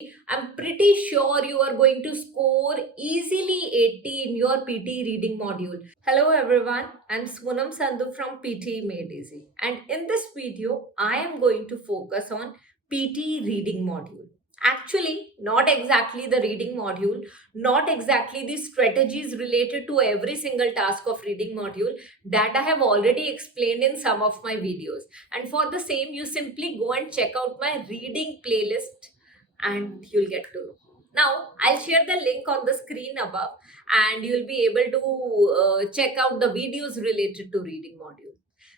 I'm pretty sure you are going to score easily 80 in your PTE reading module. Hello everyone, I'm Sonam Sandhu from PTE Made Easy, and in this video I am going to focus on PTE reading module. Actually, not exactly the reading module, not exactly the strategies related to every single task of reading module that I have already explained in some of my videos. And for the same, you simply go and check out my reading playlist and you'll get to know. Now, I'll share the link on the screen above and you'll be able to check out the videos related to reading module.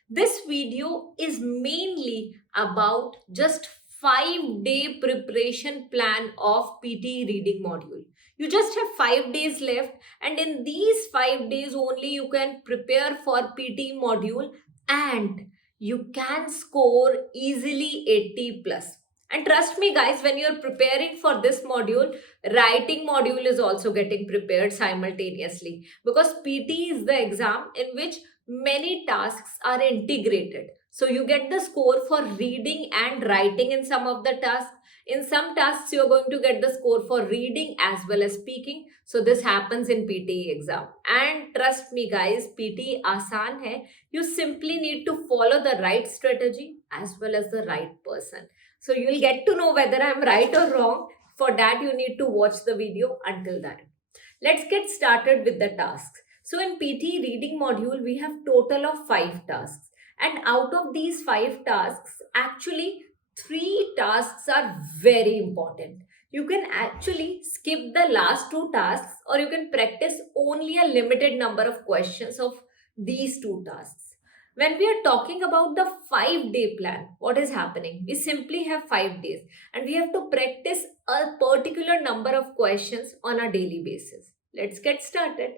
This video is mainly about just 5-day preparation plan of PTE reading module. You just have 5 days left, and in these 5 days only you can prepare for PTE module and you can score easily 80 plus. And trust me guys, when you're preparing for this module, writing module is also getting prepared simultaneously, because PT is the exam in which many tasks are integrated. So you get the score for reading and writing in some of the tasks. In some tasks, you're going to get the score for reading as well as speaking. So this happens in PTE exam. And trust me guys, PTE AASAAN hai. You simply need to follow the right strategy as well as the right person. So you'll get to know whether I'm right or wrong. For that, you need to watch the video until that. Let's get started with the tasks. So in PT reading module, we have total of 5 tasks. And out of these 5 tasks, actually 3 tasks are very important. You can actually skip the last 2 tasks, or you can practice only a limited number of questions of these 2 tasks. When we are talking about the 5-day plan, what is happening? We simply have 5 days and we have to practice a particular number of questions on a daily basis. Let's get started.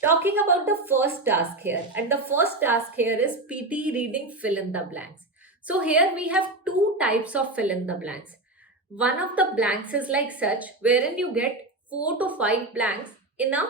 Talking about the first task here, and the first task here is PT reading fill in the blanks. So here we have 2 types of fill in the blanks. One of the blanks is like such, wherein you get 4 to 5 blanks in a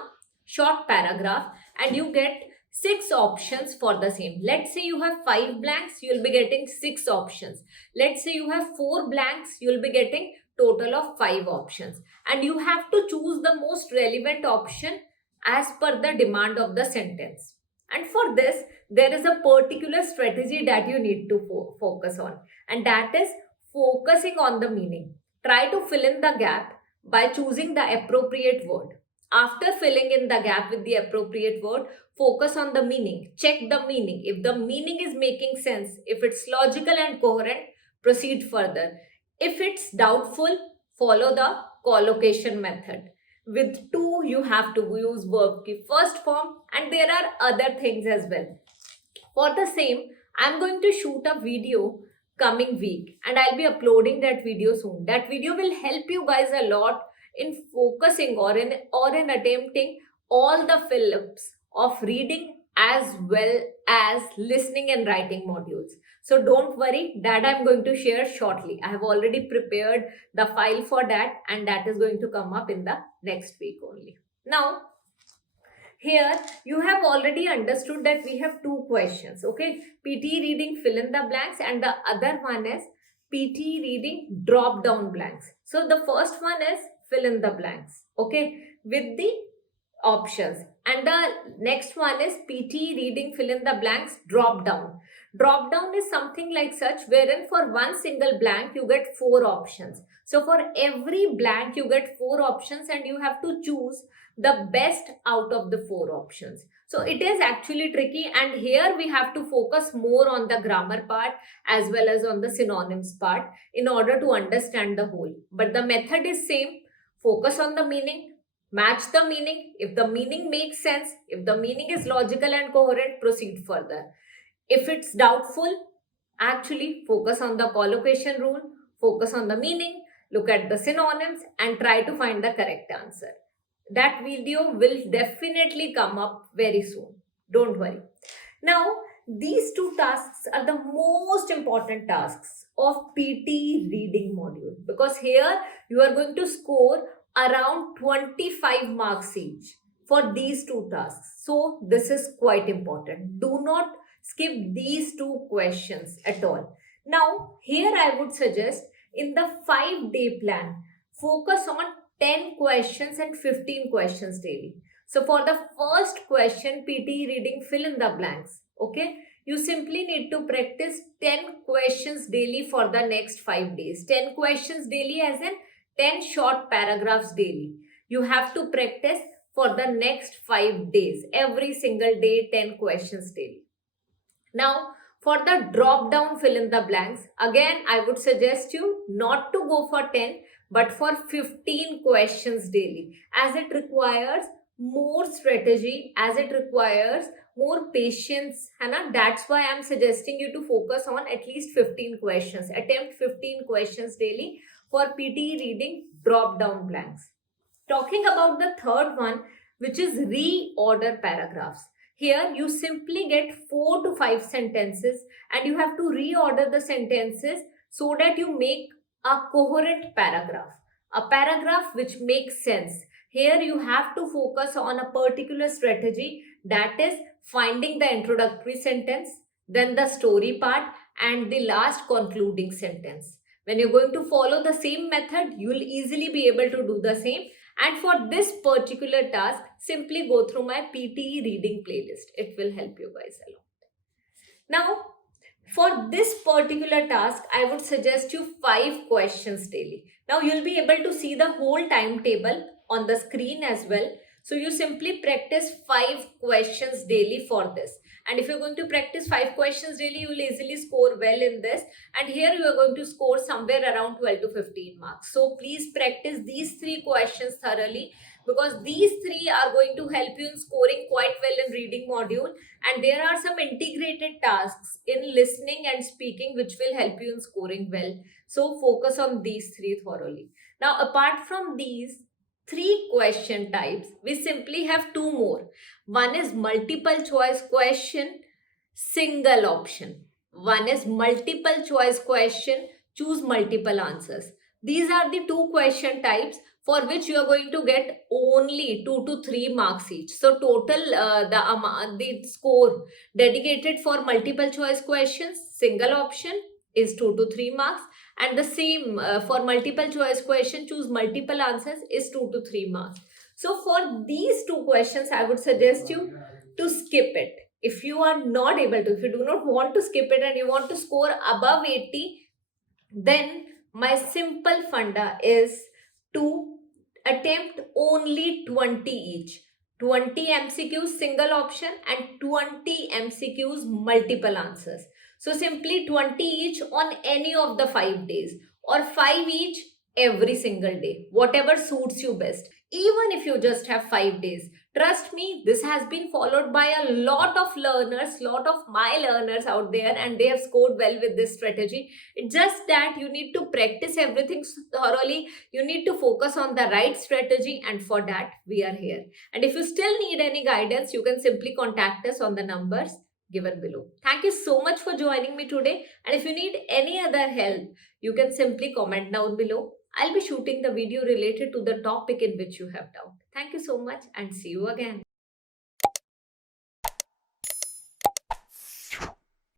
short paragraph and you get 6 options for the same. Let's say you have 5 blanks, you'll be getting 6 options. Let's say you have 4 blanks, you'll be getting total of 5 options. And you have to choose the most relevant option as per the demand of the sentence. And for this, there is a particular strategy that you need to focus on, and that is focusing on the meaning. Try to fill in the gap by choosing the appropriate word. After filling in the gap with the appropriate word, focus on the meaning. Check the meaning. If the meaning is making sense, if it's logical and coherent, proceed further. If it's doubtful, follow the collocation method. With to, you have to use verb ki first form, and there are other things as well. For the same, I'm going to shoot a video coming week and I'll be uploading that video soon. That video will help you guys a lot in focusing or in attempting all the fill-ups of reading as well as listening and writing modules. So don't worry, that I'm going to share shortly. I have already prepared the file for that, and that is going to come up in the next week only. Now, here you have already understood that we have 2 questions. Okay, PT reading fill in the blanks, and the other one is PT reading drop down blanks. So the first one is fill in the blanks, okay, with the options, and the next one is PT reading fill in the blanks drop down. Drop down is something like such, wherein for one single blank you get 4 options. So for every blank you get 4 options and you have to choose the best out of the 4 options. So it is actually tricky, and here we have to focus more on the grammar part as well as on the synonyms part in order to understand the whole. But the method is same. Focus on the meaning, match the meaning. If the meaning makes sense, if the meaning is logical and coherent, proceed further. If it's doubtful, actually focus on the collocation rule, focus on the meaning, look at the synonyms and try to find the correct answer. That video will definitely come up very soon. Don't worry. Now, these 2 tasks are the most important tasks of PT reading module, because here you are going to score around 25 marks each for these 2 tasks. So this is quite important. Do not skip these 2 questions at all. Now, here I would suggest in the 5-day plan, focus on 10 questions and 15 questions daily. So for the first question, PTE reading, fill in the blanks. Okay, you simply need to practice 10 questions daily for the next 5 days. 10 questions daily as in 10 short paragraphs daily. You have to practice for the next 5 days. Every single day, 10 questions daily. Now, for the drop down fill in the blanks, again, I would suggest you not to go for 10, but for 15 questions daily, as it requires more strategy, as it requires more patience. Hana? That's why I'm suggesting you to focus on at least 15 questions. Attempt 15 questions daily for PTE reading drop down blanks. Talking about the third one, which is reorder paragraphs. Here you simply get 4 to 5 sentences and you have to reorder the sentences so that you make a coherent paragraph, a paragraph which makes sense. Here you have to focus on a particular strategy, that is finding the introductory sentence, then the story part, and the last concluding sentence. When you're going to follow the same method, you will easily be able to do the same. And for this particular task, simply go through my PTE reading playlist. It will help you guys a lot. Now, for this particular task, I would suggest you 5 questions daily. Now, you'll be able to see the whole timetable on the screen as well. So, you simply practice 5 questions daily for this. And if you're going to practice 5 questions daily, you will easily score well in this. And here you are going to score somewhere around 12 to 15 marks. So, please practice these 3 questions thoroughly, because these 3 are going to help you in scoring quite well in reading module. And there are some integrated tasks in listening and speaking which will help you in scoring well. So focus on these 3 thoroughly. Now, apart from these 3 question types, we simply have 2 more. One is multiple choice question, single option. One is multiple choice question, choose multiple answers. These are the 2 question types for which you are going to get only 2 to 3 marks each. So total the score dedicated for multiple choice questions, single option, is 2 to 3 marks, and the same for multiple choice question, choose multiple answers, is 2 to 3 marks. So for these 2 questions, I would suggest you to skip it. If you are not able to, if you do not want to skip it and you want to score above 80, then my simple funda is to attempt only 20 each. 20 MCQs single option and 20 MCQs multiple answers. So simply 20 each on any of the 5 days, or 5 each every single day, whatever suits you best. Even if you just have 5 days, trust me, this has been followed by a lot of learners, lot of my learners out there, and they have scored well with this strategy. It's just that you need to practice everything thoroughly. You need to focus on the right strategy, and for that we are here. And if you still need any guidance, you can simply contact us on the numbers given below. Thank you so much for joining me today. And if you need any other help, you can simply comment down below. I'll be shooting the video related to the topic in which you have doubt. Thank you so much and see you again.